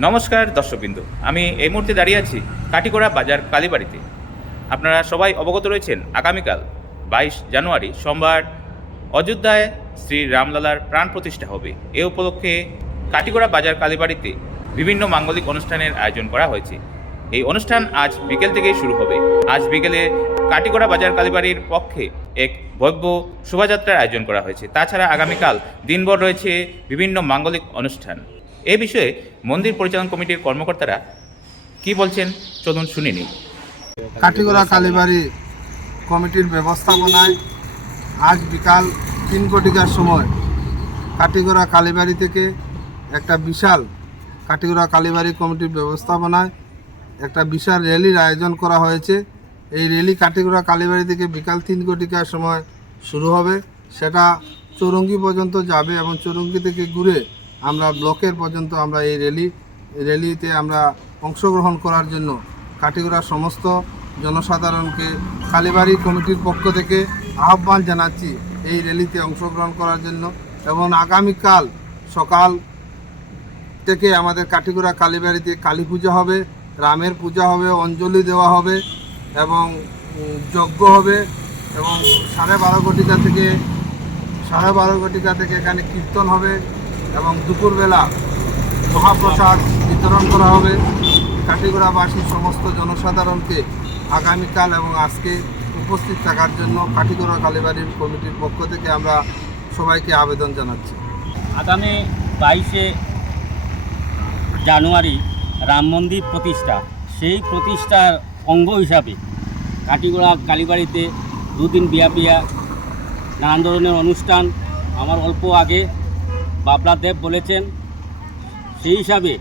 নমস্কার দর্শকবৃন্দ, আমি এই মুহূর্তে দাঁড়িয়ে আছি কাটিগড়া বাজার কালীবাড়িতে। আপনারা সবাই অবগত রয়েছেন আগামীকাল বাইশ জানুয়ারি সোমবার অযোধ্যায় শ্রী রামলালার প্রাণ প্রতিষ্ঠা হবে। এ উপলক্ষে কাটিগড়া বাজার কালীবাড়িতে বিভিন্ন মাঙ্গলিক অনুষ্ঠানের আয়োজন করা হয়েছে। এই অনুষ্ঠান আজ বিকেল থেকেই শুরু হবে। আজ বিকেলে কাটিগড়া বাজার কালীবাড়ির পক্ষে এক ভব্য শোভাযাত্রার আয়োজন করা হয়েছে। তাছাড়া আগামীকাল দিনভর রয়েছে বিভিন্ন মাঙ্গলিক অনুষ্ঠান। এ বিষয়ে মন্দির পরিচালন কমিটির কর্মকর্তারা কি বলছেন চলুন শুনিনি নিই। কাঠিগড়া কালীবাড়ি কমিটির ব্যবস্থাপনায় আজ বিকাল তিন কোটিকার সময় কাঠিগড়া কালীবাড়ি থেকে একটা বিশাল কাঠিগড়া কালীবাড়ি কমিটির ব্যবস্থাপনায় একটা বিশাল র্যালির আয়োজন করা হয়েছে। এই র্যালি কাঠিগড়া কালীবাড়ি থেকে বিকাল তিন কোটিকার সময় শুরু হবে। সেটা চৌরঙ্গি পর্যন্ত যাবে এবং চৌরঙ্গি থেকে ঘুরে আমরা ব্লকের পর্যন্ত আমরা এই র্যালি, র্যালিতে আমরা অংশগ্রহণ করার জন্য কাটিগড়ার সমস্ত জনসাধারণকে কালীবাড়ি কমিটির পক্ষ থেকে আহ্বান জানাচ্ছি এই র্যালিতে অংশগ্রহণ করার জন্য এবং আগামীকাল সকাল থেকে আমাদের কাটিগড়া কালীবাড়িতে কালী পূজা হবে, রামের পূজা হবে, অঞ্জলি দেওয়া হবে এবং যজ্ঞ হবে এবং সাড়ে বারো ঘটিকা থেকে, সাড়ে বারো ঘটিকা থেকে এখানে কীর্তন হবে। এবং দুপুরবেলা মহাপ্রসাদ বিতরণ করা হবে। কাঠিগড়াবাসীর সমস্ত জনসাধারণকে আগামীকাল এবং আজকে উপস্থিত থাকার জন্য কাঠিগড়া কালীবাড়ির কমিটির পক্ষ থেকে আমরা সবাইকে আবেদন জানাচ্ছি। আগামী বাইশে জানুয়ারি রাম মন্দির প্রতিষ্ঠা। সেই প্রতিষ্ঠার অঙ্গ হিসাবে কাটিগড়া কালীবাড়িতে দুদিন বিয়াপিয়া নানান ধরনের অনুষ্ঠান। আমার অল্প আগে বাবলা দেব বলেছেন সেই হিসাবে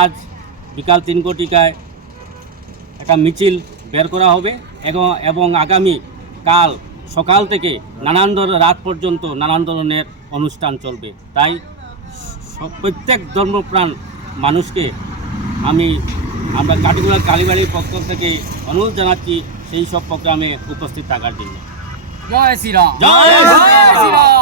আজ বিকাল তিন কোটিকায় একটা মিছিল বের করা হবে এবং এবং আগামী কাল সকাল থেকে নানান ধরনের রাত পর্যন্ত নানান ধরনের অনুষ্ঠান চলবে। তাই প্রত্যেক ধর্মপ্রাণ মানুষকে আমি আমরা কাটিগুড়া কালীবাড়ির পক্ষ থেকে অনুরোধ জানাচ্ছি সেই সব প্রোগ্রামে উপস্থিত থাকার জন্য। জয় শ্রীরাম। জয় শ্রীরাম।